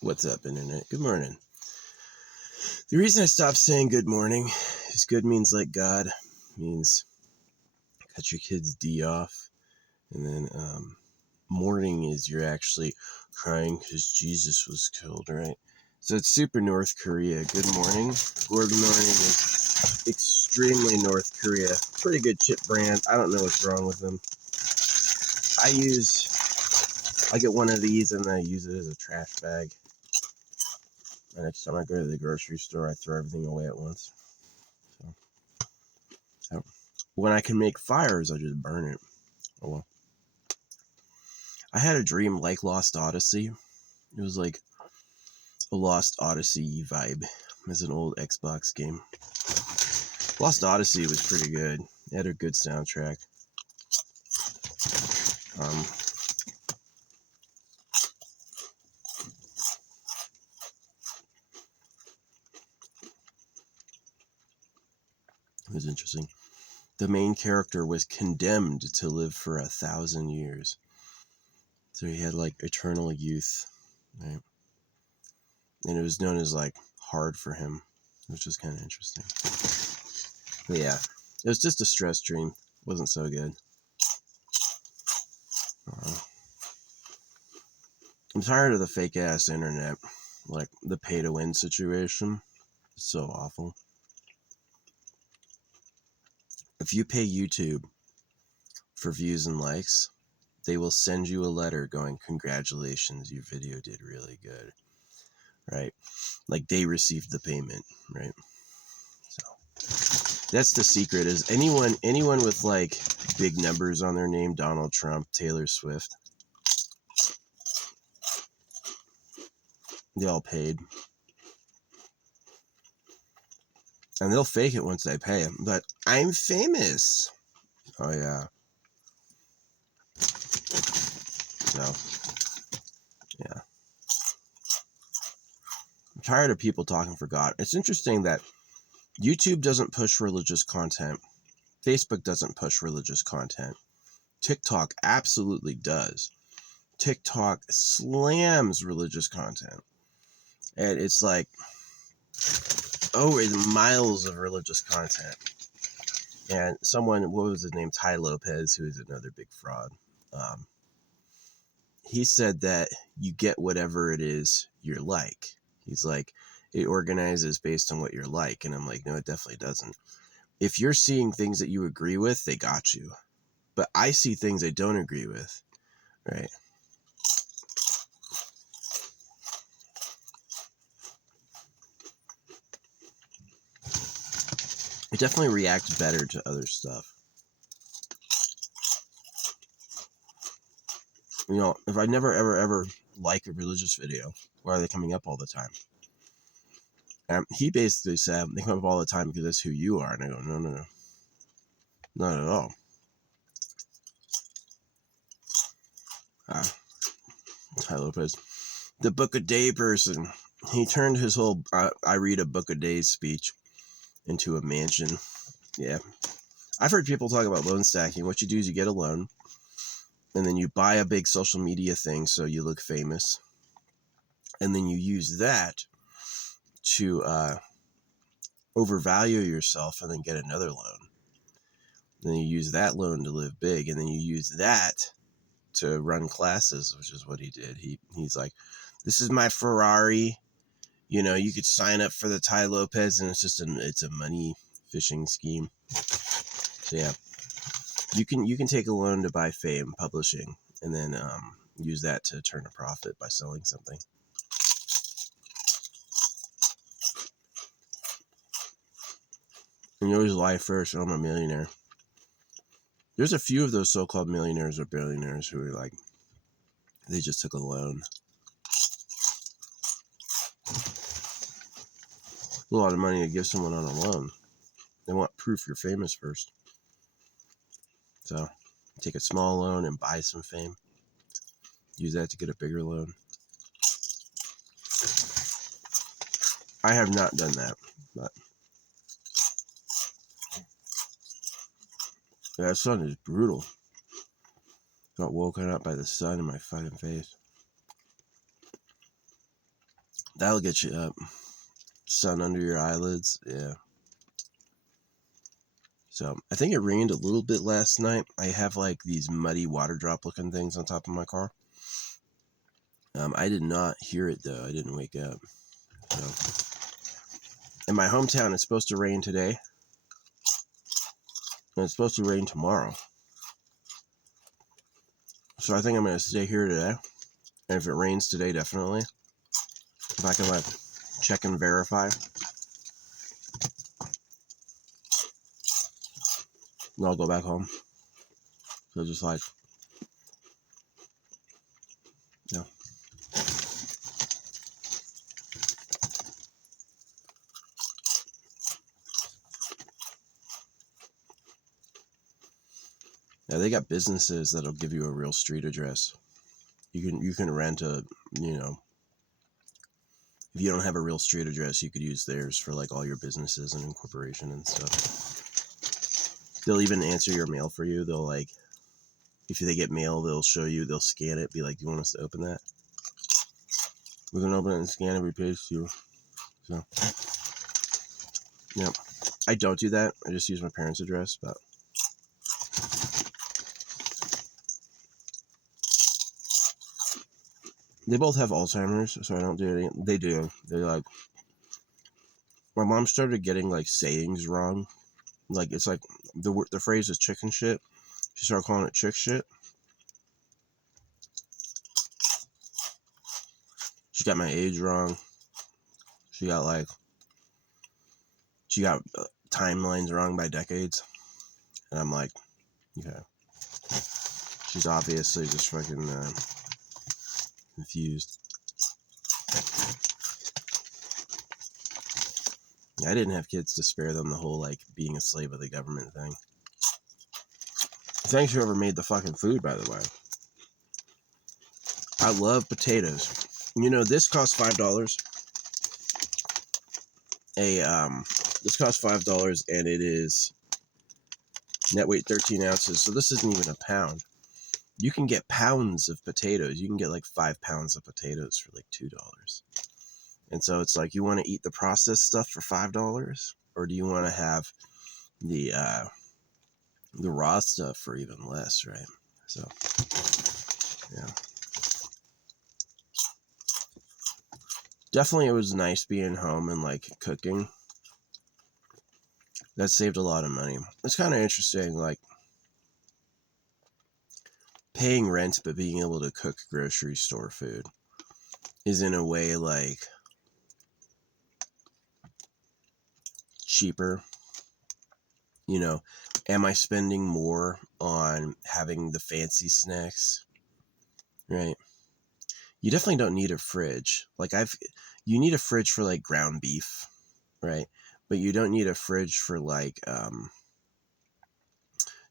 What's up, Internet? Good morning. The reason I stopped saying good morning is good means like God, means cut your kid's D off. And then morning is you're actually crying because Jesus was killed, right? So it's super North Korea. Good morning. Good morning is extremely North Korea. Pretty good chip brand. I don't know what's wrong with them. I get one of these and I use it as a trash bag. The next time I go to the grocery store, I throw everything away at once. So when I can make fires, I just burn it. Oh well. I had a dream like Lost Odyssey. It was like a Lost Odyssey vibe. It's an old Xbox game. Lost Odyssey was pretty good. It had a good soundtrack. It was interesting. The main character was condemned to live for 1,000 years. So he had like eternal youth, right? And it was known as like hard for him, which is kind of interesting. But yeah, it was just a stress dream. Wasn't so good. I'm tired of the fake ass internet, like the pay to win situation. It's so awful. If you pay YouTube for views and likes, they will send you a letter going, congratulations, your video did really good, right? Like they received the payment, right? So that's the secret, is anyone with like big numbers on their name, Donald Trump, Taylor Swift, they all paid. And they'll fake it once they pay. But I'm famous. Oh yeah. So yeah. I'm tired of people talking for God. It's interesting that YouTube doesn't push religious content. Facebook doesn't push religious content. TikTok absolutely does. TikTok slams religious content. And it's like, oh, it's miles of religious content. And someone, what was his name? Tai Lopez, who is another big fraud. He said that you get whatever it is you're like. He's like, it organizes based on what you're like. And I'm like, no, it definitely doesn't. If you're seeing things that you agree with, they got you. But I see things I don't agree with, right? It definitely reacts better to other stuff. You know, if I never, ever like a religious video, why are they coming up all the time? And he basically said, they come up all the time because that's who you are. And I go, no. Not at all. Tai Lopez. The Book a Day person. He turned his whole I read a book a day speech into a mansion. Yeah. I've heard people talk about loan stacking. What you do is you get a loan, and then you buy a big social media thing so you look famous. And then you use that to overvalue yourself and then get another loan. Then you use that loan to live big, and then you use that to run classes, which is what he did. He's like, this is my Ferrari. You know, you could sign up for the Tai Lopez, and it's a money fishing scheme. So yeah, you can take a loan to buy fame, publishing, and then use that to turn a profit by selling something. And you always lie first, I'm a millionaire. There's a few of those so-called millionaires or billionaires who are like, they just took a loan. A lot of money to give someone on a loan. They want proof you're famous first. So take a small loan and buy some fame. Use that to get a bigger loan. I have not done that, but that sun is brutal. Got woken up by the sun in my fucking face. That'll get you up. Sun under your eyelids. Yeah. So I think it rained a little bit last night. I have like these muddy water drop looking things on top of my car. I did not hear it though. I didn't wake up. So in my hometown, it's supposed to rain today. And it's supposed to rain tomorrow. So I think I'm going to stay here today. And if it rains today, definitely. If I can like check and verify. And I'll go back home. So just like, yeah. Yeah, they got businesses that'll give you a real street address. You can rent a, you know, if you don't have a real street address, you could use theirs for like all your businesses and incorporation and stuff. They'll even answer your mail for you. They'll like, if they get mail, they'll show you, they'll scan it, be like, do you want us to open that? We can open it and scan it, we pay you. So, yeah. I don't do that. I just use my parents' address, but they both have Alzheimer's, so I don't do any. They do. They like, my mom started getting like sayings wrong. Like it's like the phrase is chicken shit. She started calling it chick shit. She got my age wrong. She got timelines wrong by decades. And I'm like, okay. She's obviously just fucking confused. Yeah, I didn't have kids to spare them the whole like being a slave of the government thing. Thanks whoever made the fucking food, by the way. I love potatoes. You know, this costs $5. This costs $5 and it is net weight 13 ounces. So this isn't even a pound. You can get pounds of potatoes. You can get like 5 pounds of potatoes for like $2. And so it's like, you want to eat the processed stuff for $5, or do you want to have the raw stuff for even less, right? So, yeah. Definitely it was nice being home and like cooking. That saved a lot of money. It's kind of interesting, like paying rent but being able to cook grocery store food is in a way like cheaper. You know, am I spending more on having the fancy snacks? Right. You definitely don't need a fridge. Like you need a fridge for like ground beef, right? But you don't need a fridge for like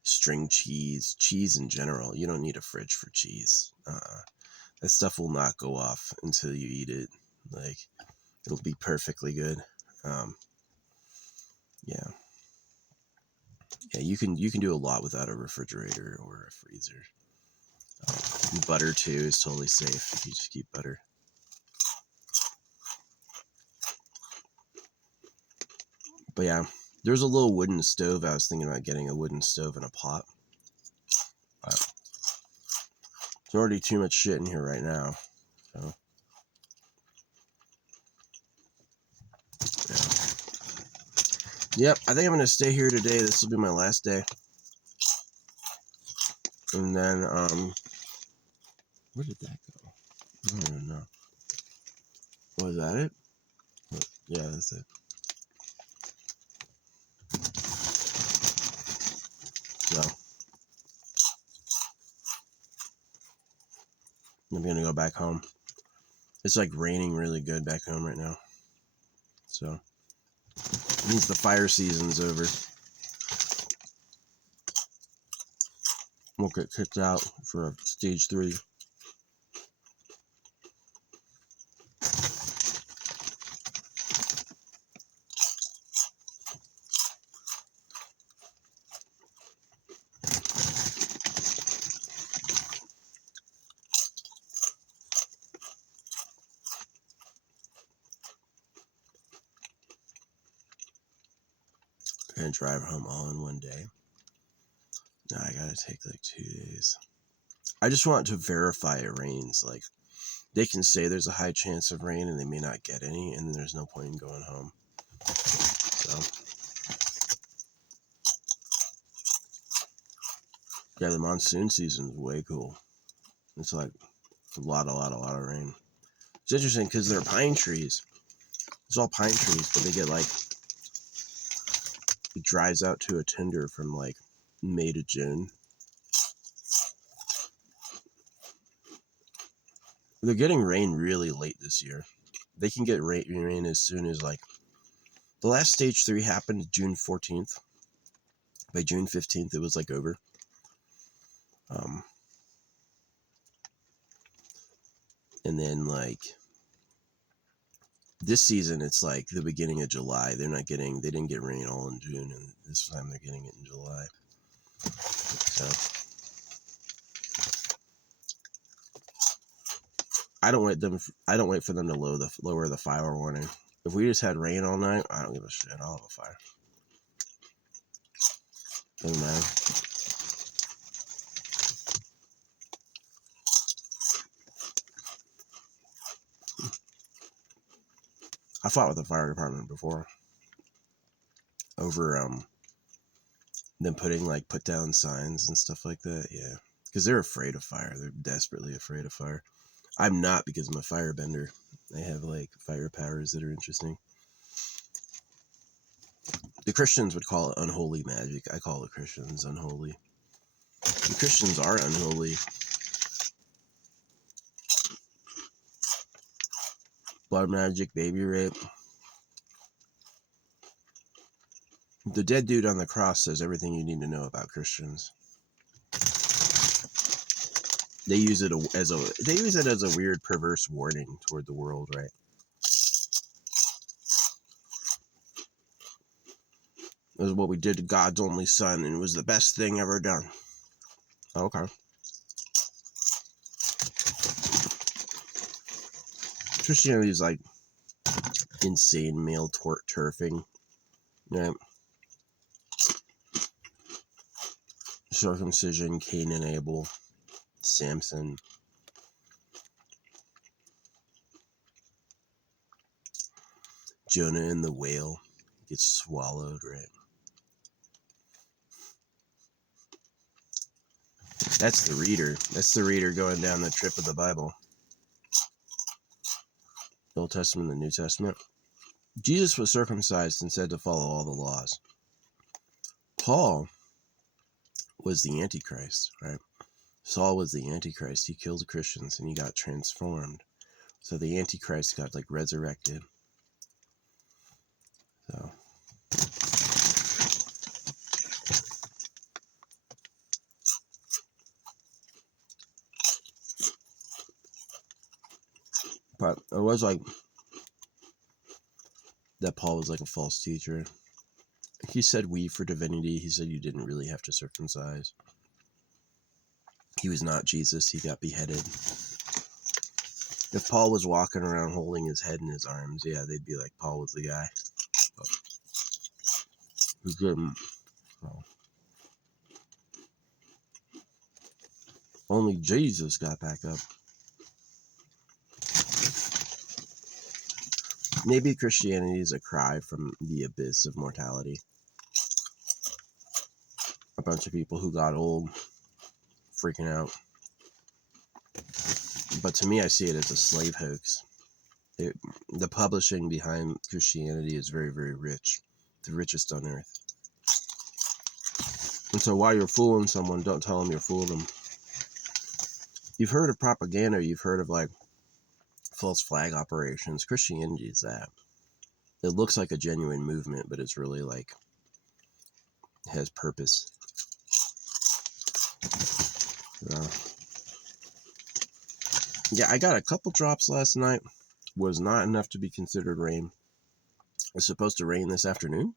string cheese in general. You don't need a fridge for cheese. That stuff will not go off until you eat it. Like it'll be perfectly good. Yeah. Yeah, you can do a lot without a refrigerator or a freezer. Butter too is totally safe if you just keep butter. But yeah, there's a little wooden stove. I was thinking about getting a wooden stove and a pot. There's already too much shit in here right now. So, yeah. Yep, I think I'm going to stay here today. This will be my last day. And then, where did that go? I don't even know. Was that it? Yeah, that's it. So, I'm going to go back home. It's like raining really good back home right now. So, it means the fire season's over. Won't get kicked out for stage 3. Gonna drive home all in one day. No, I gotta take like 2 days. I just want to verify it rains. Like, they can say there's a high chance of rain and they may not get any, and then there's no point in going home. So, yeah, the monsoon season is way cool. It's like a lot of rain. It's interesting because they're pine trees. It's all pine trees, but they get like, it dries out to a tinder from like May to June. They're getting rain really late this year. They can get rain as soon as like, the last stage 3 happened June 14th. By June 15th, it was like over. And then like this season, it's like the beginning of July. They didn't get rain all in June, and this time they're getting it in July. So I don't wait for them to lower the fire warning. If we just had rain all night, I don't give a shit. I'll have a fire. Doesn't matter. I fought with the fire department before over them putting like put down signs and stuff like that. Yeah, because they're afraid of fire. They're desperately afraid of fire. I'm not, because I'm a firebender. I have like fire powers that are interesting. The Christians would call it unholy magic. I call the Christians unholy. The Christians are unholy. Blood magic, baby rape. The dead dude on the cross says everything you need to know about Christians. They use it as a weird, perverse warning toward the world, right? It was what we did to God's only son, and it was the best thing ever done. Okay. Christianity is like insane male turfing. Yeah. Circumcision, Cain and Abel, Samson. Jonah and the whale gets swallowed, right? That's the reader. That's the reader going down the trip of the Bible. The Old Testament and the New Testament. Jesus was circumcised and said to follow all the laws. Paul was the Antichrist, right? Saul was the Antichrist. He killed the Christians and he got transformed. So the Antichrist got like resurrected. So but it was like that Paul was like a false teacher. He said we for divinity. He said you didn't really have to circumcise. He was not Jesus. He got beheaded. If Paul was walking around holding his head in his arms, yeah, they'd be like, Paul was the guy. But he didn't. So. Only Jesus got back up. Maybe Christianity is a cry from the abyss of mortality. A bunch of people who got old, freaking out. But to me, I see it as a slave hoax. The publishing behind Christianity is very, very rich. The richest on earth. And so while you're fooling someone, don't tell them you're fooling them. You've heard of propaganda. You've heard of like false flag operations. Christianity is that. It looks like a genuine movement, but it's really like has purpose. Yeah, I got a couple drops last night. Was not enough to be considered rain. It's supposed to rain this afternoon.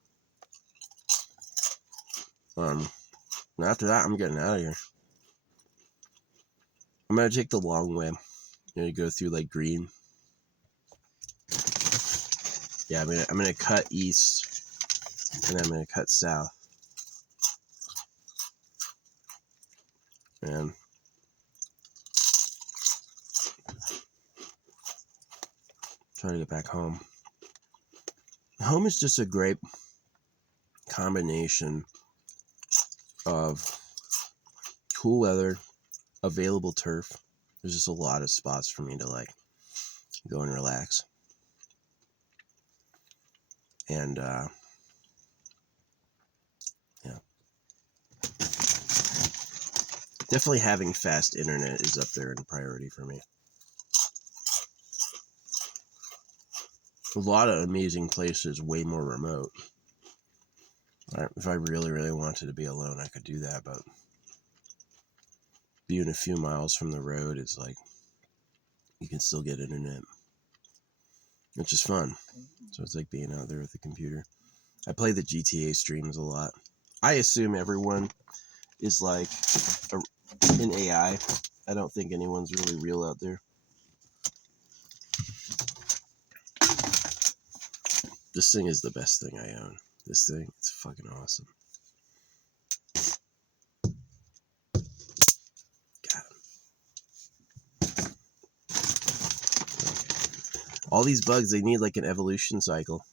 After that, I'm getting out of here. I'm gonna take the long way. Go through like Green. Yeah, I'm gonna cut east and I'm going to cut south. And try to get back home. Home is just a great combination of cool weather, available turf. There's just a lot of spots for me to like go and relax. And yeah. Definitely having fast internet is up there in priority for me. A lot of amazing places, way more remote. If I really, really wanted to be alone, I could do that, but being a few miles from the road is like, you can still get internet, which is fun. So it's like being out there with the computer. I play the GTA streams a lot. I assume everyone is like an AI. I don't think anyone's really real out there. This thing is the best thing I own. This thing, it's fucking awesome. Got him. All these bugs, they need like an evolution cycle.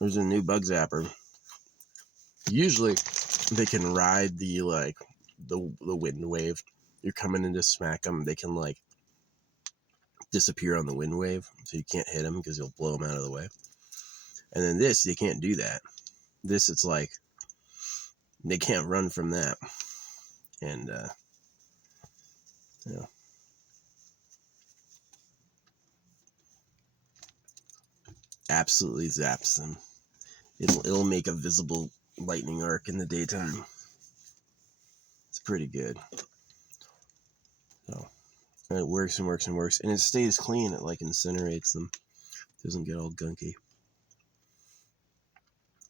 There's a new bug zapper. Usually, they can ride the like the wind wave. You're coming in to smack them. They can like disappear on the wind wave, so you can't hit them because you'll blow them out of the way. And then this, they can't do that. This, it's like they can't run from that. And you know, absolutely zaps them. It'll make a visible lightning arc in the daytime. It's pretty good. So, and it works and works and works, and it stays clean. It like incinerates them. It doesn't get all gunky.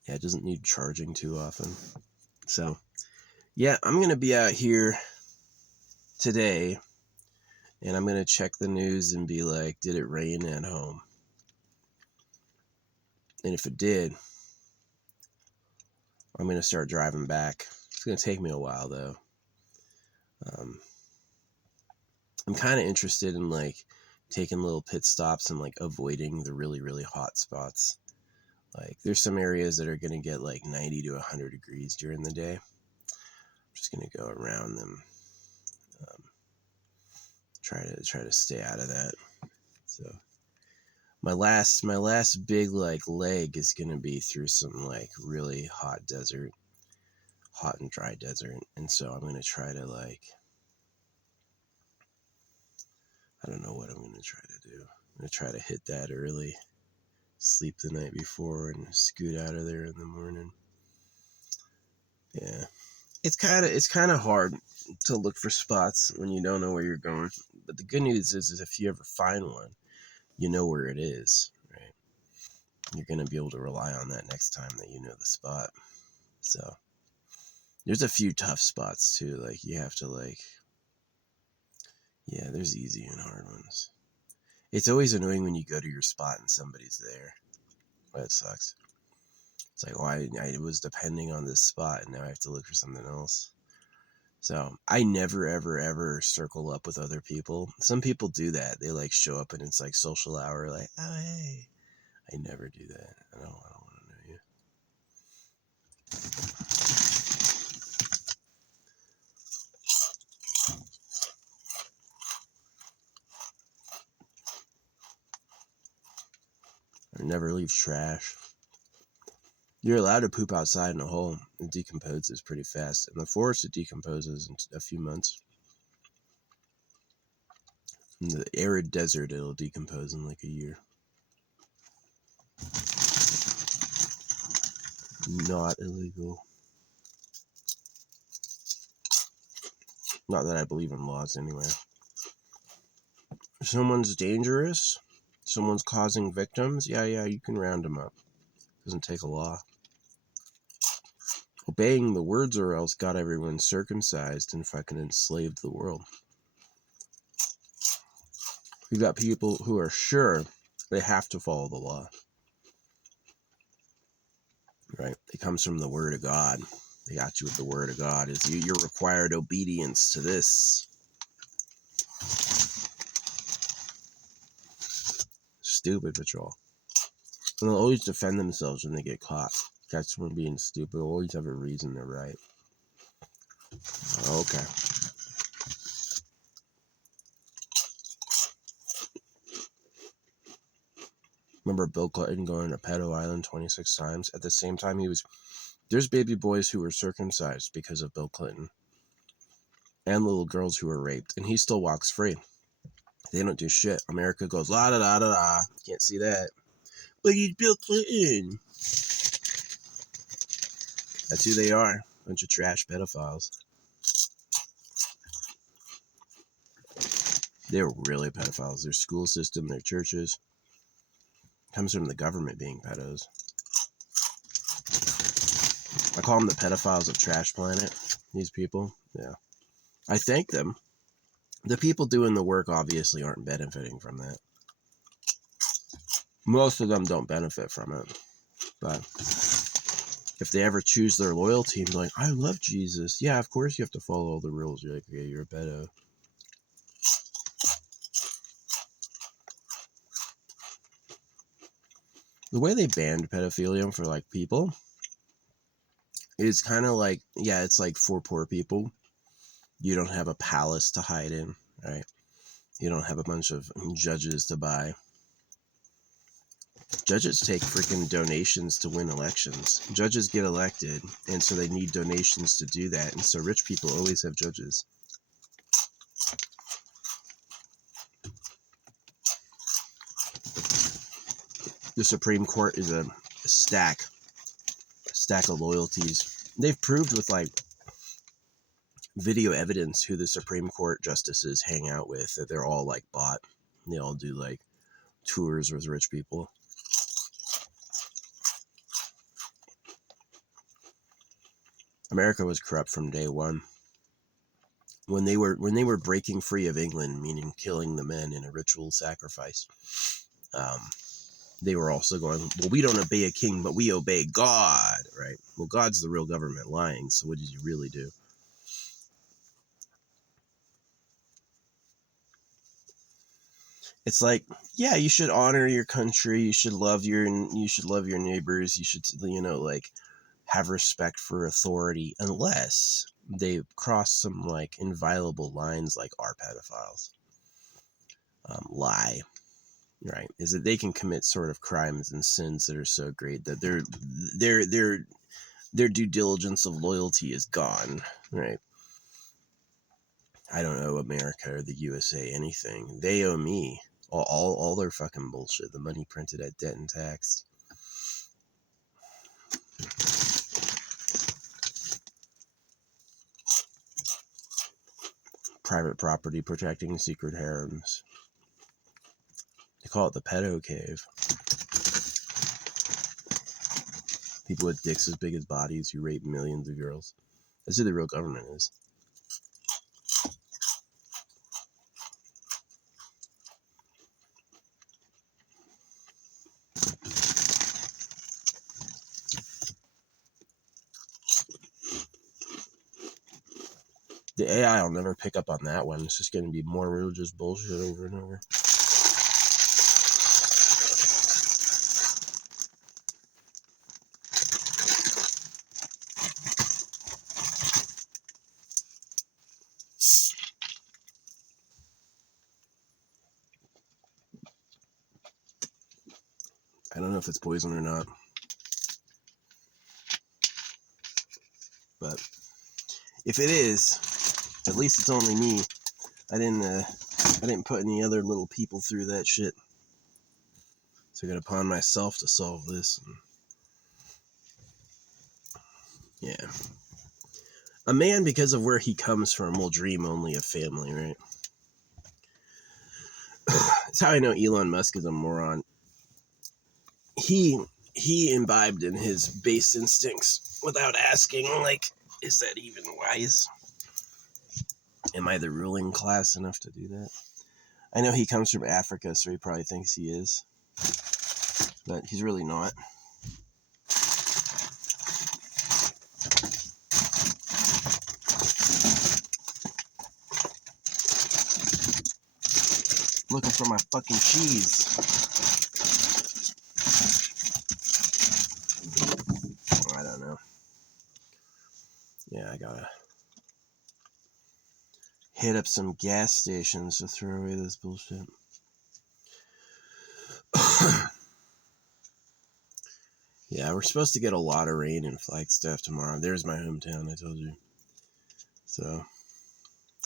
Yeah, it doesn't need charging too often. So, yeah, I'm gonna be out here today, and I'm gonna check the news and be like, did it rain at home? And if it did, I'm gonna start driving back. It's gonna take me a while though. I'm kind of interested in like taking little pit stops and like avoiding the really, really hot spots. Like there's some areas that are going to get like 90 to 100 degrees during the day. I'm just going to go around them. Try to stay out of that. So my last big like leg is going to be through some like really hot and dry desert. And so I'm going to try to like, I don't know what I'm going to try to do. I'm going to try to hit that early, sleep the night before, and scoot out of there in the morning. Yeah, it's kind of hard to look for spots when you don't know where you're going. But the good news is if you ever find one, you know where it is, right? You're gonna be able to rely on that next time that you know the spot. So there's a few tough spots too. Like you have to like, yeah, there's easy and hard ones. It's always annoying when you go to your spot and somebody's there. That sucks. It's like, I was depending on this spot and now I have to look for something else. So I never, ever, ever circle up with other people. Some people do that. They like show up and it's like social hour, like, oh, hey. I never do that. I don't want to know you. I never leave trash. You're allowed to poop outside in a hole. It decomposes pretty fast. In the forest, it decomposes in a few months. In the arid desert, it'll decompose in like a year. Not illegal. Not that I believe in laws anyway. If someone's dangerous, someone's causing victims, yeah, you can round them up. Doesn't take a law. Obeying the words or else got everyone circumcised and fucking enslaved the world. We've got people who are sure they have to follow the law. right? It comes from the word of God. They got you with the word of God. Is your required obedience to this. Stupid patrol. And they'll always defend themselves when they get caught. Catch someone being stupid. They'll always have a reason they're right. Okay. Remember Bill Clinton going to Pedo Island 26 times? At the same time, there's baby boys who were circumcised because of Bill Clinton. And little girls who were raped. And he still walks free. They don't do shit. America goes, la da da da da. Can't see that. But he's Bill Clinton. That's who they are. Bunch of trash pedophiles. They're really pedophiles. Their school system, their churches. Comes from the government being pedos. I call them the pedophiles of Trash Planet. These people. Yeah. I thank them. The people doing the work obviously aren't benefiting from that. Most of them don't benefit from it. But if they ever choose their loyalty and be like, I love Jesus. Yeah, of course you have to follow all the rules. You're like, okay, you're a pedo. The way they banned pedophilia for like people is kind of like, yeah, it's like for poor people. You don't have a palace to hide in, right? You don't have a bunch of judges to buy. Judges take freaking donations to win elections. Judges get elected, and so they need donations to do that. And so rich people always have judges. The Supreme Court is a stack of loyalties. They've proved with like video evidence who the Supreme Court justices hang out with, that they're all like bought. They all do like tours with rich people. America was corrupt from day one. When they were breaking free of England, meaning killing the men in a ritual sacrifice, they were also going, well, we don't obey a king, but we obey God, right? Well, God's the real government lying, so what did you really do? It's like, yeah, you should honor your country, you should love your neighbors, you should, like, have respect for authority, unless they cross some like inviolable lines, like are pedophiles. Lie, right? Is that they can commit sort of crimes and sins that are so great that their due diligence of loyalty is gone, right? I don't owe America or the USA anything. They owe me all their fucking bullshit. The money printed at debt and taxed. Private property protecting secret harems. They call it the pedo cave. People with dicks as big as bodies who rape millions of girls. That's who the real government is. The AI will never pick up on that one. It's just going to be more religious bullshit over and over. I don't know if it's poison or not, but if it is, at least it's only me. I didn't put any other little people through that shit. So I got upon myself to solve this. Yeah. A man, because of where he comes from, will dream only of family, right? That's how I know Elon Musk is a moron. He imbibed in his base instincts without asking, like, is that even wise? Am I the ruling class enough to do that? I know he comes from Africa, so he probably thinks he is. But he's really not. looking for my fucking cheese. I don't know. Yeah, I gotta hit up some gas stations to throw away this bullshit. Yeah, we're supposed to get a lot of rain in Flagstaff tomorrow. There's my hometown, I told you. So,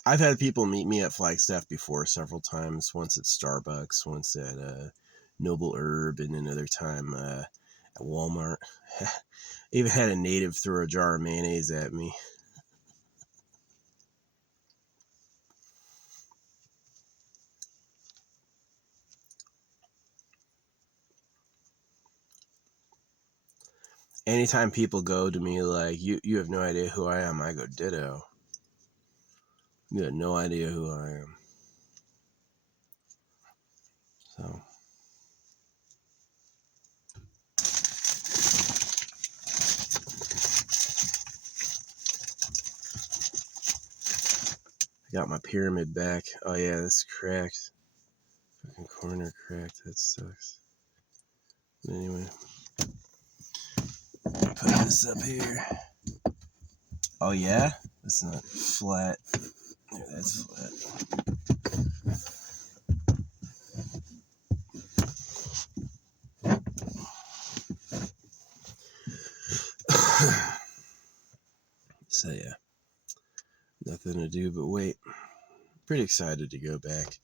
I've had people meet me at Flagstaff before several times. Once at Starbucks, once at Noble Herb, and another time at Walmart. Even had a native throw a jar of mayonnaise at me. Anytime people go to me like, you have no idea who I am, I go, ditto. You have no idea who I am. So, I got my pyramid back. Oh yeah, that's cracked. Fucking corner cracked. That sucks. But anyway, put this up here. Oh yeah? That's not flat. Yeah, that's flat. So yeah, nothing to do but wait. Pretty excited to go back.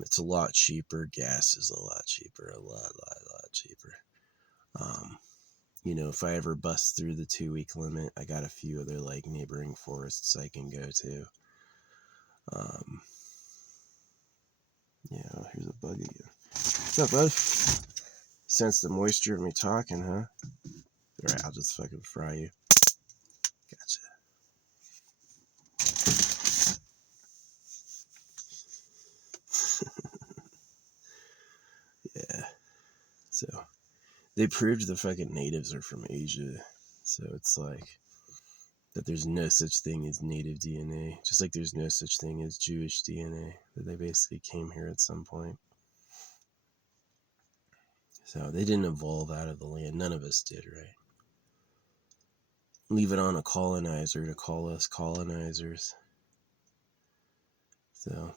It's a lot cheaper. Gas is a lot cheaper. A lot cheaper. You know, if I ever bust through the 2-week limit, I got a few other like neighboring forests I can go to. Yeah, oh, here's a bug again. What's up, bud? Sense the moisture of me talking, huh? Alright, I'll just fucking fry you. Gotcha. Yeah. So, they proved the fucking natives are from Asia. So it's like that there's no such thing as native DNA. Just like there's no such thing as Jewish DNA. That they basically came here at some point. So they didn't evolve out of the land. None of us did, right? Leave it on a colonizer to call us colonizers. So,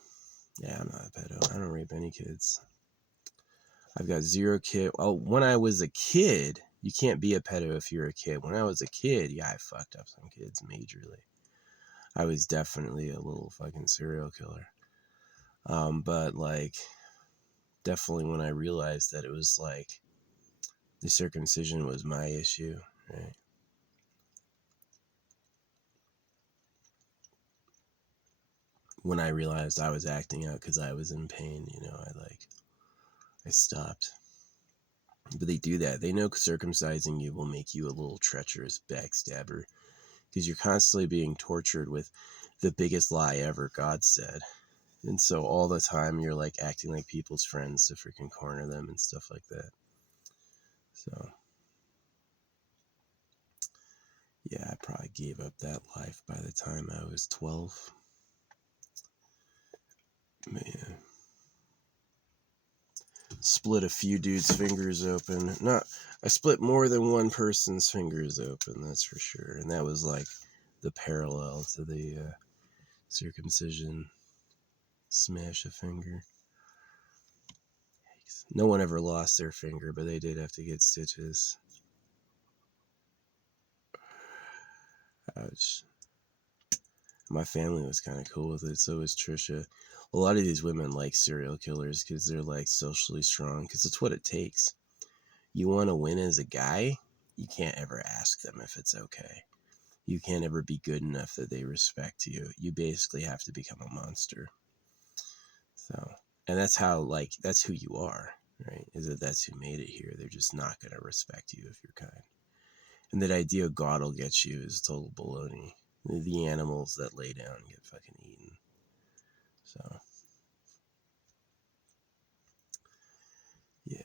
yeah, I'm not a pedo. I don't rape any kids. I've got 0 kid. Oh, when I was a kid, you can't be a pedo if you're a kid. When I was a kid, yeah, I fucked up some kids majorly. I was definitely a little fucking serial killer. But like, definitely when I realized that it was like, the circumcision was my issue, right? When I realized I was acting out because I was in pain, you know, I stopped. But they do that. They know circumcising you will make you a little treacherous backstabber because you're constantly being tortured with the biggest lie ever, God said. And so all the time you're like acting like people's friends to freaking corner them and stuff like that. So, yeah, I probably gave up that life by the time I was 12. Man. Split a few dudes' fingers open. I split more than one person's fingers open, that's for sure. And that was like the parallel to the circumcision. Smash a finger. No one ever lost their finger, but they did have to get stitches. Ouch. My family was kind of cool with it, so was Trisha. A lot of these women like serial killers because they're like socially strong, because it's what it takes. You want to win as a guy, you can't ever ask them if it's okay. You can't ever be good enough that they respect you. You basically have to become a monster. So, and that's how, like, that's who you are, right? Is that that's who made it here. They're just not going to respect you if you're kind. And that idea God will get you is total baloney. The animals that lay down get fucking eaten. So, yeah.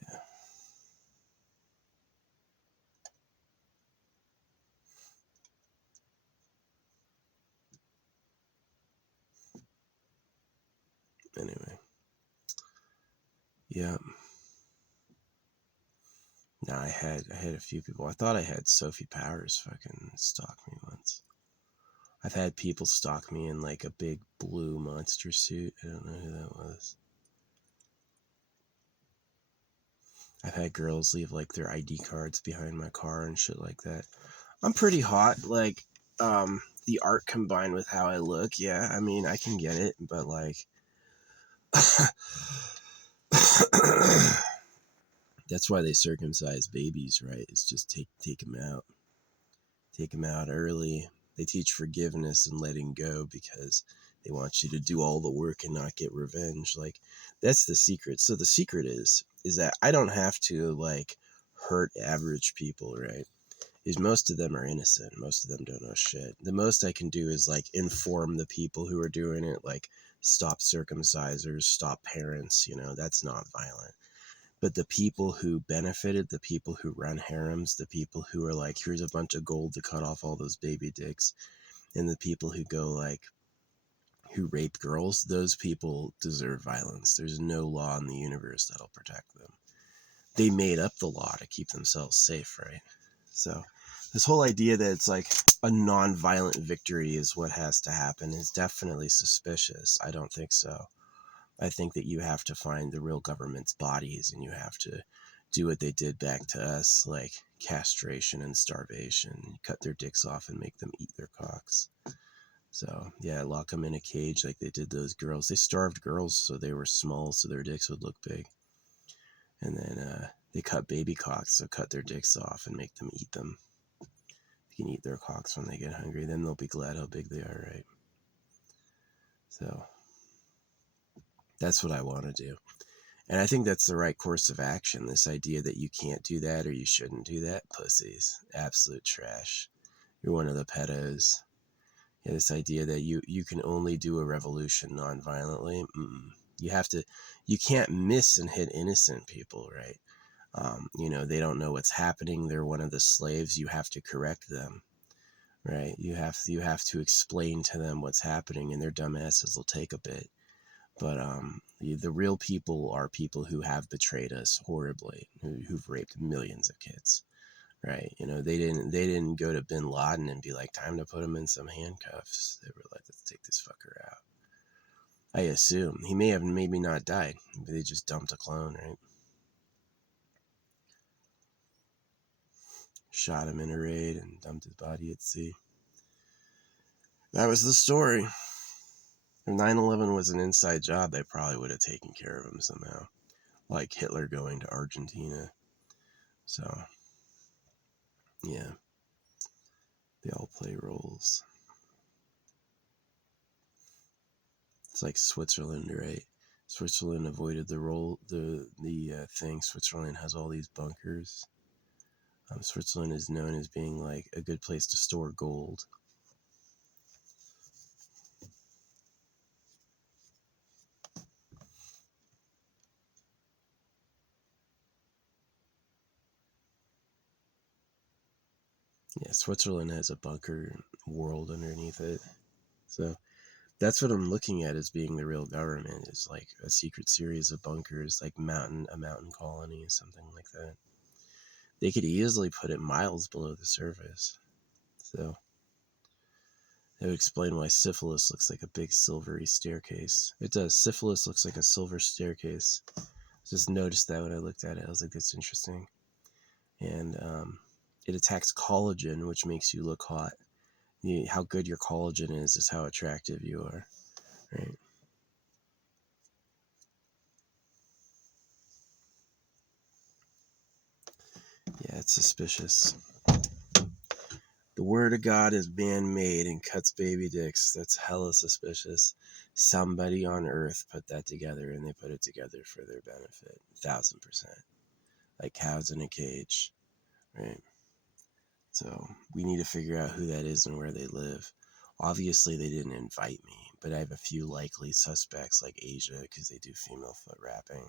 Anyway. Yeah. No, I had a few people. I thought I had Sophie Powers fucking stalk me once. I've had people stalk me in like a big blue monster suit. I don't know who that was. I've had girls leave like their ID cards behind my car and shit like that. I'm pretty hot. Like, the art combined with how I look, yeah, I mean, I can get it, but like, that's why they circumcise babies, right? It's just take them out early. They teach forgiveness and letting go because they want you to do all the work and not get revenge. Like, that's the secret. So the secret is that I don't have to like hurt average people, right? Is most of them are innocent. Most of them don't know shit. The most I can do is like inform the people who are doing it, like stop circumcisers, stop parents, that's not violent. But the people who benefited, the people who run harems, the people who are like, here's a bunch of gold to cut off all those baby dicks, and the people who go like, who rape girls, those people deserve violence. There's no law in the universe that'll protect them. They made up the law to keep themselves safe, right? So this whole idea that it's like a non-violent victory is what has to happen is definitely suspicious. I don't think so. I think that you have to find the real government's bodies and you have to do what they did back to us, like castration and starvation, cut their dicks off and make them eat their cocks. So yeah, lock them in a cage like they did those girls. They starved girls so they were small so their dicks would look big. And then they cut baby cocks, so cut their dicks off and make them eat them. You can eat their cocks when they get hungry, then they'll be glad how big they are, right? So that's what I want to do. And I think that's the right course of action. This idea that you can't do that or you shouldn't do that, pussies. Absolute trash. You're one of the pedos. Yeah, this idea that you can only do a revolution non-violently. You can't miss and hit innocent people, right? They don't know what's happening. They're one of the slaves. You have to correct them, right? You have to explain to them what's happening, and their dumbasses will take a bit. But the real people are people who have betrayed us horribly, who've raped millions of kids, right? They didn't go to Bin Laden and be like, time to put him in some handcuffs. They were like, let's take this fucker out. I assume he may have maybe not died, but they just dumped a clone, right? Shot him in a raid and dumped his body at sea. That was the story. If 9/11 was an inside job, they probably would have taken care of him somehow. Like Hitler going to Argentina. So, yeah. They all play roles. It's like Switzerland, right? Switzerland avoided the thing. Switzerland has all these bunkers. Switzerland is known as being like a good place to store gold. Yeah, Switzerland has a bunker world underneath it. So that's what I'm looking at as being the real government, is like a secret series of bunkers, like a mountain colony, something like that. They could easily put it miles below the surface. So that would explain why syphilis looks like a big silvery staircase. It does. Syphilis looks like a silver staircase. Just noticed that when I looked at it. I was like, that's interesting. And it attacks collagen, which makes you look hot. How good your collagen is how attractive you are, right? Yeah, it's suspicious. The word of God is man-made and cuts baby dicks. That's hella suspicious. Somebody on earth put that together, and they put it together for their benefit. 1000%. Like cows in a cage, right? So we need to figure out who that is and where they live. Obviously, they didn't invite me, but I have a few likely suspects like Asia because they do female foot wrapping.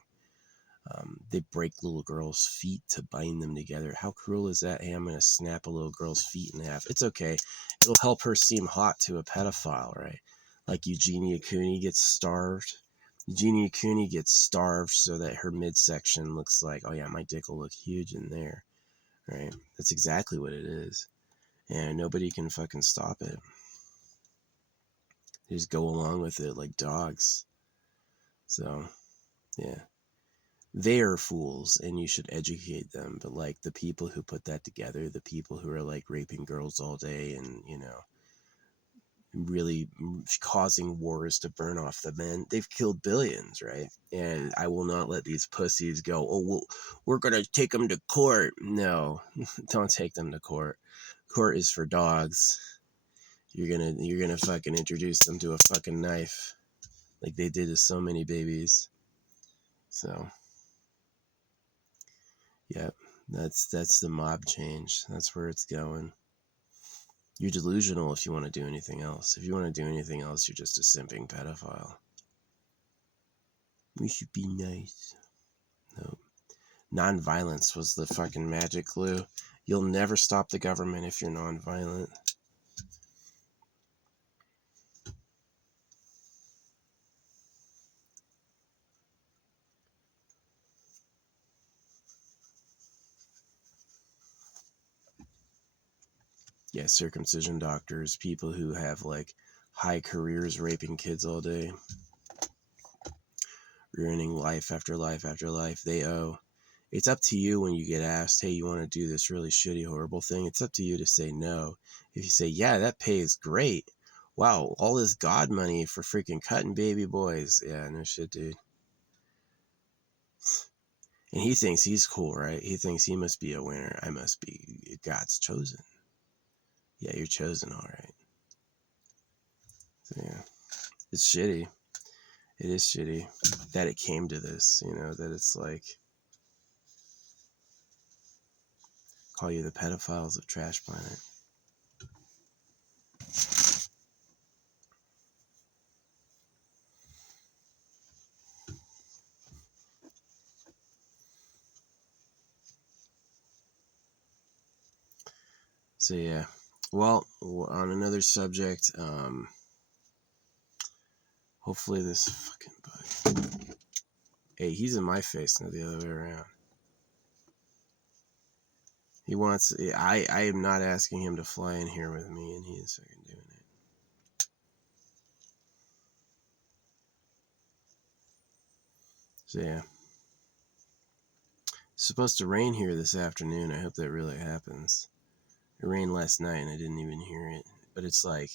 They break little girls' feet to bind them together. How cruel is that? Hey, I'm going to snap a little girl's feet in half. It's okay. It'll help her seem hot to a pedophile, right? Like Eugenia Cooney gets starved Eugenia Cooney gets starved so that her midsection looks like, oh yeah, my dick will look huge in there, right? That's exactly what it is. And nobody can fucking stop it. They just go along with it like dogs. So, yeah. They are fools and you should educate them. But like the people who put that together, the people who are like raping girls all day and, you know, really causing wars to burn off the men, they've killed billions, right? And I will not let these pussies go, oh, well, we're going to take them to court. No, don't take them to court. Court is for dogs. You're gonna fucking introduce them to a fucking knife like they did to so many babies. So, yep, that's the mob change. That's where it's going. You're delusional if you want to do anything else. If you want to do anything else, you're just a simping pedophile. We should be nice. No. Non-violence was the fucking magic glue. You'll never stop the government if you're non-violent. Yeah, circumcision doctors, people who have like high careers raping kids all day, ruining life after life after life. They owe. It's up to you when you get asked, hey, you want to do this really shitty, horrible thing? It's up to you to say no. If you say, yeah, that pays great. Wow, all this God money for freaking cutting baby boys. Yeah, no shit, dude. And he thinks he's cool, right? He thinks he must be a winner. I must be God's chosen. Yeah, you're chosen, all right. So, yeah, it's shitty. It is shitty that it came to this, you know, that it's like, call you the pedophiles of Trash Planet. So yeah, well, on another subject, hopefully this fucking bug. Hey, he's in my face, not the other way around. He wants. I am not asking him to fly in here with me, and he is fucking doing it. So yeah, it's supposed to rain here this afternoon. I hope that really happens. It rained last night, and I didn't even hear it. But it's like,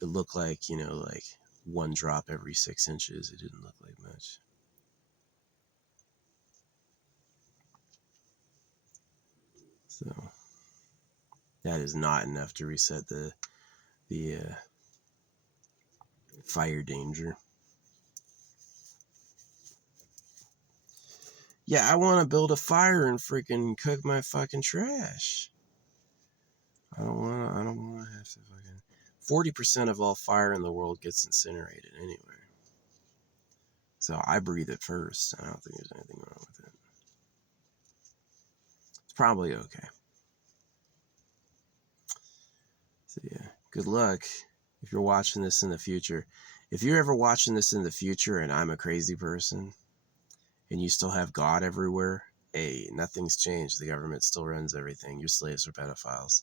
it looked like, you know, like one drop every 6 inches. It didn't look like much. So that is not enough to reset the fire danger. Yeah, I want to build a fire and freaking cook my fucking trash. I don't want to have to fucking. 40% of all fire in the world gets incinerated anyway. So I breathe it first. I don't think there's anything wrong with it. It's probably okay. So yeah, good luck if you're watching this in the future. If you're ever watching this in the future and I'm a crazy person and you still have God everywhere, hey, nothing's changed. The government still runs everything. Your slaves are pedophiles.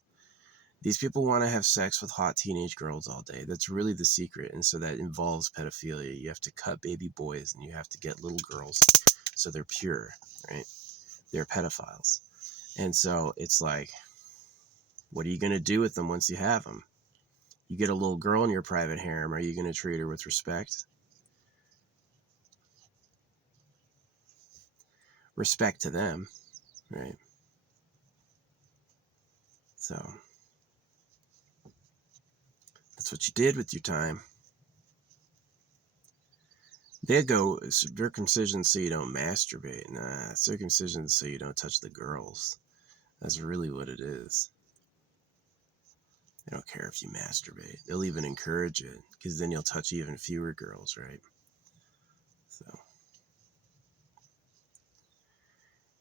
These people want to have sex with hot teenage girls all day. That's really the secret. And so that involves pedophilia. You have to cut baby boys and you have to get little girls so they're pure, right? They're pedophiles. And so it's like, what are you going to do with them once you have them? You get a little girl in your private harem. Are you going to treat her with respect? Respect to them, right? So that's what you did with your time. They go circumcision so you don't masturbate. Nah, circumcision so you don't touch the girls. That's really what it is. They don't care if you masturbate. They'll even encourage it because then you'll touch even fewer girls, right? So,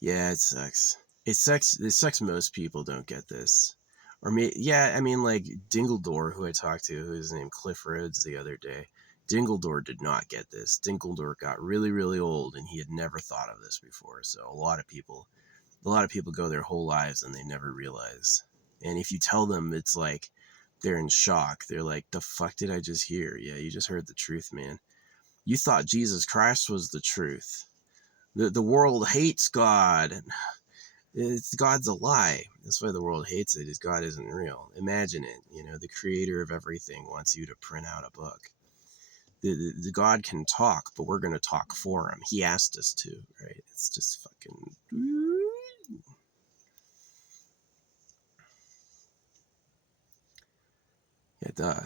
yeah, it sucks. It sucks. It sucks. Most people don't get this, or me. Yeah, I mean, like Dingledore, who I talked to, who was named Cliff Rhodes the other day. Dingledore did not get this. Dingledore got really, really old, and he had never thought of this before. So a lot of people go their whole lives and they never realize. And if you tell them, it's like they're in shock. They're like, the fuck did I just hear? Yeah, you just heard the truth, man. You thought Jesus Christ was the truth. The world hates God. God's a lie. That's why the world hates it, is God isn't real. Imagine it. The creator of everything wants you to print out a book. The God can talk, but we're going to talk for him. He asked us to, right? It's just fucking... Yeah, duh.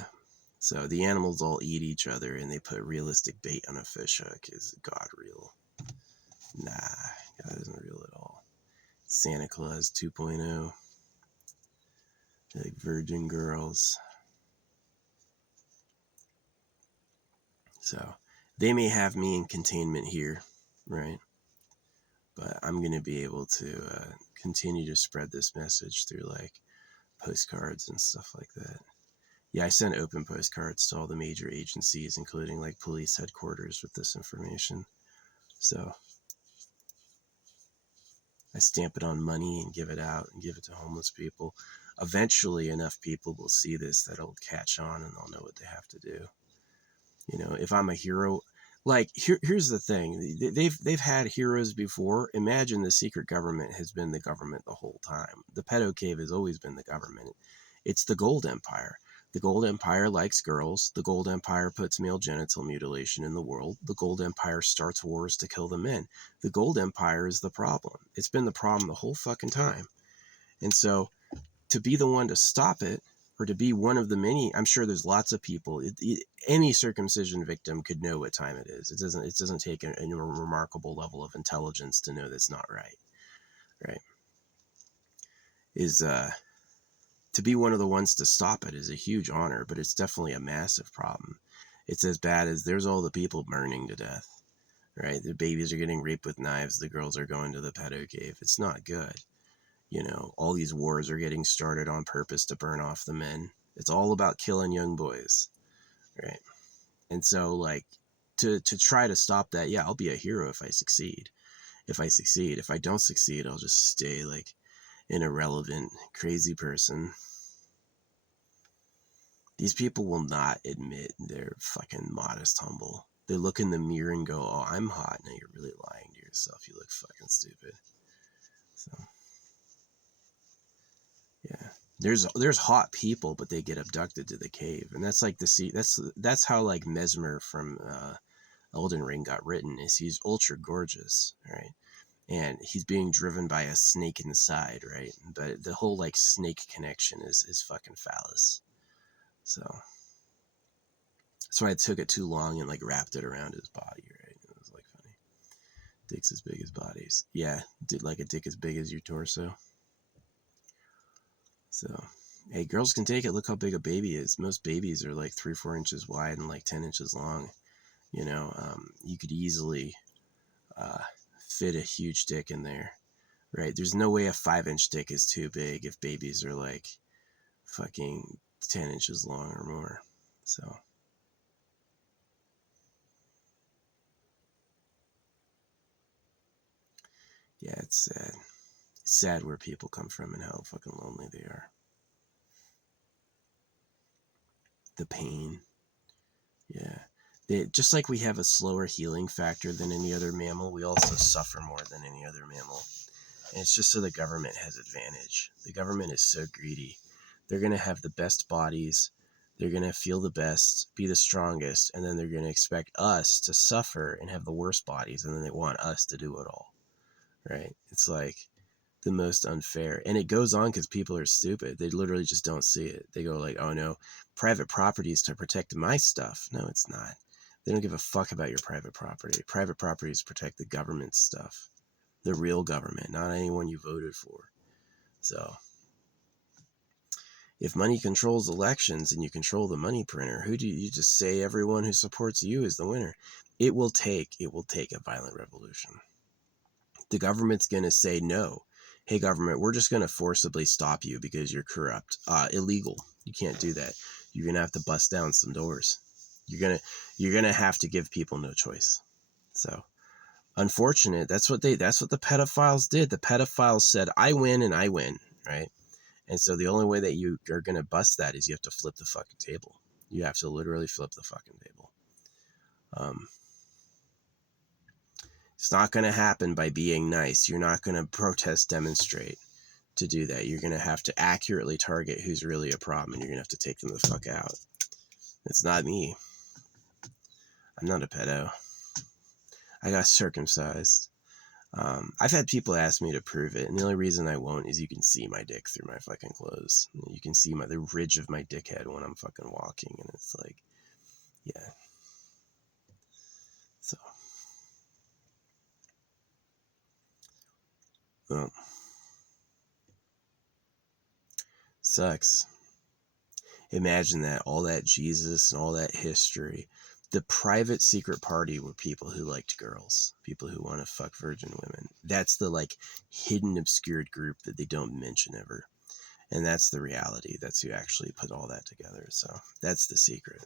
So the animals all eat each other and they put realistic bait on a fish hook. Is God real? Nah, God isn't real at all. Santa Claus 2.0. Like virgin girls. So they may have me in containment here, right? But I'm going to be able to continue to spread this message through like postcards and stuff like that. Yeah, I sent open postcards to all the major agencies, including like police headquarters, with this information. So I stamp it on money and give it out and give it to homeless people. Eventually, enough people will see this that it'll catch on and they'll know what they have to do. If I'm a hero, like here's the thing: they've had heroes before. Imagine the secret government has been the government the whole time. The pedo cave has always been the government. It's the Gold Empire. The Gold Empire likes girls. The Gold Empire puts male genital mutilation in the world. The Gold Empire starts wars to kill the men. The Gold Empire is the problem. It's been the problem the whole fucking time. And so to be the one to stop it, or to be one of the many, I'm sure there's lots of people. Any circumcision victim could know what time it is. It doesn't take a remarkable level of intelligence to know that's not right. Right? To be one of the ones to stop it is a huge honor, but it's definitely a massive problem. It's as bad as there's all the people burning to death, right? The babies are getting raped with knives. The girls are going to the pedo cave. It's not good. All these wars are getting started on purpose to burn off the men. It's all about killing young boys, right? And so, like, to try to stop that, yeah, I'll be a hero if I succeed. If I don't succeed, I'll just stay, like, an irrelevant, crazy person. These people will not admit they're fucking modest, humble. They look in the mirror and go, oh, I'm hot. No, you're really lying to yourself. You look fucking stupid. So, yeah. There's hot people, but they get abducted to the cave. And that's like that's how like Mesmer from Elden Ring got written, is he's ultra gorgeous, right? And he's being driven by a snake inside, right? But the whole like snake connection is fucking phallus. So that's why I took it too long and like wrapped it around his body, right? It was like funny. Dicks as big as bodies. Yeah, like a dick as big as your torso. So, hey, girls can take it. Look how big a baby is. Most babies are like 3-4 inches wide and like 10 inches long. You could easily fit a huge dick in there, right? There's no way a 5-inch dick is too big if babies are like fucking 10 inches long or more. So, yeah, it's sad. It's sad where people come from and how fucking lonely they are. The pain. Yeah. Just like we have a slower healing factor than any other mammal, we also suffer more than any other mammal. And it's just so the government has advantage. The government is so greedy. They're going to have the best bodies. They're going to feel the best, be the strongest, and then they're going to expect us to suffer and have the worst bodies, and then they want us to do it all. Right? It's like the most unfair. And it goes on because people are stupid. They literally just don't see it. They go like, oh no, private property is to protect my stuff. No, it's not. They don't give a fuck about your private property. Private property is to protect the government stuff. The real government, not anyone you voted for. So if money controls elections and you control the money printer, who do you just say everyone who supports you is the winner? It will take a violent revolution. The government's going to say no. Hey, government, we're just going to forcibly stop you because you're corrupt. Illegal. You can't do that. You're going to have to bust down some doors. You're gonna have to give people no choice. So unfortunate. That's what the pedophiles did. The pedophiles said, I win and I win, right? And so the only way that you are gonna bust that is you have to flip the fucking table. You have to literally flip the fucking table. It's not gonna happen by being nice. You're not gonna protest, demonstrate to do that. You're gonna have to accurately target who's really a problem, and you're gonna have to take them the fuck out. It's not me. I'm not a pedo. I got circumcised. I've had people ask me to prove it, and the only reason I won't is you can see my dick through my fucking clothes. You can see the ridge of my dickhead when I'm fucking walking, and it's like, yeah. So, well, sucks. Imagine that, all that Jesus and all that history. The private secret party were people who liked girls, people who want to fuck virgin women. That's the like hidden, obscured group that they don't mention ever. And that's the reality. That's who actually put all that together. So that's the secret.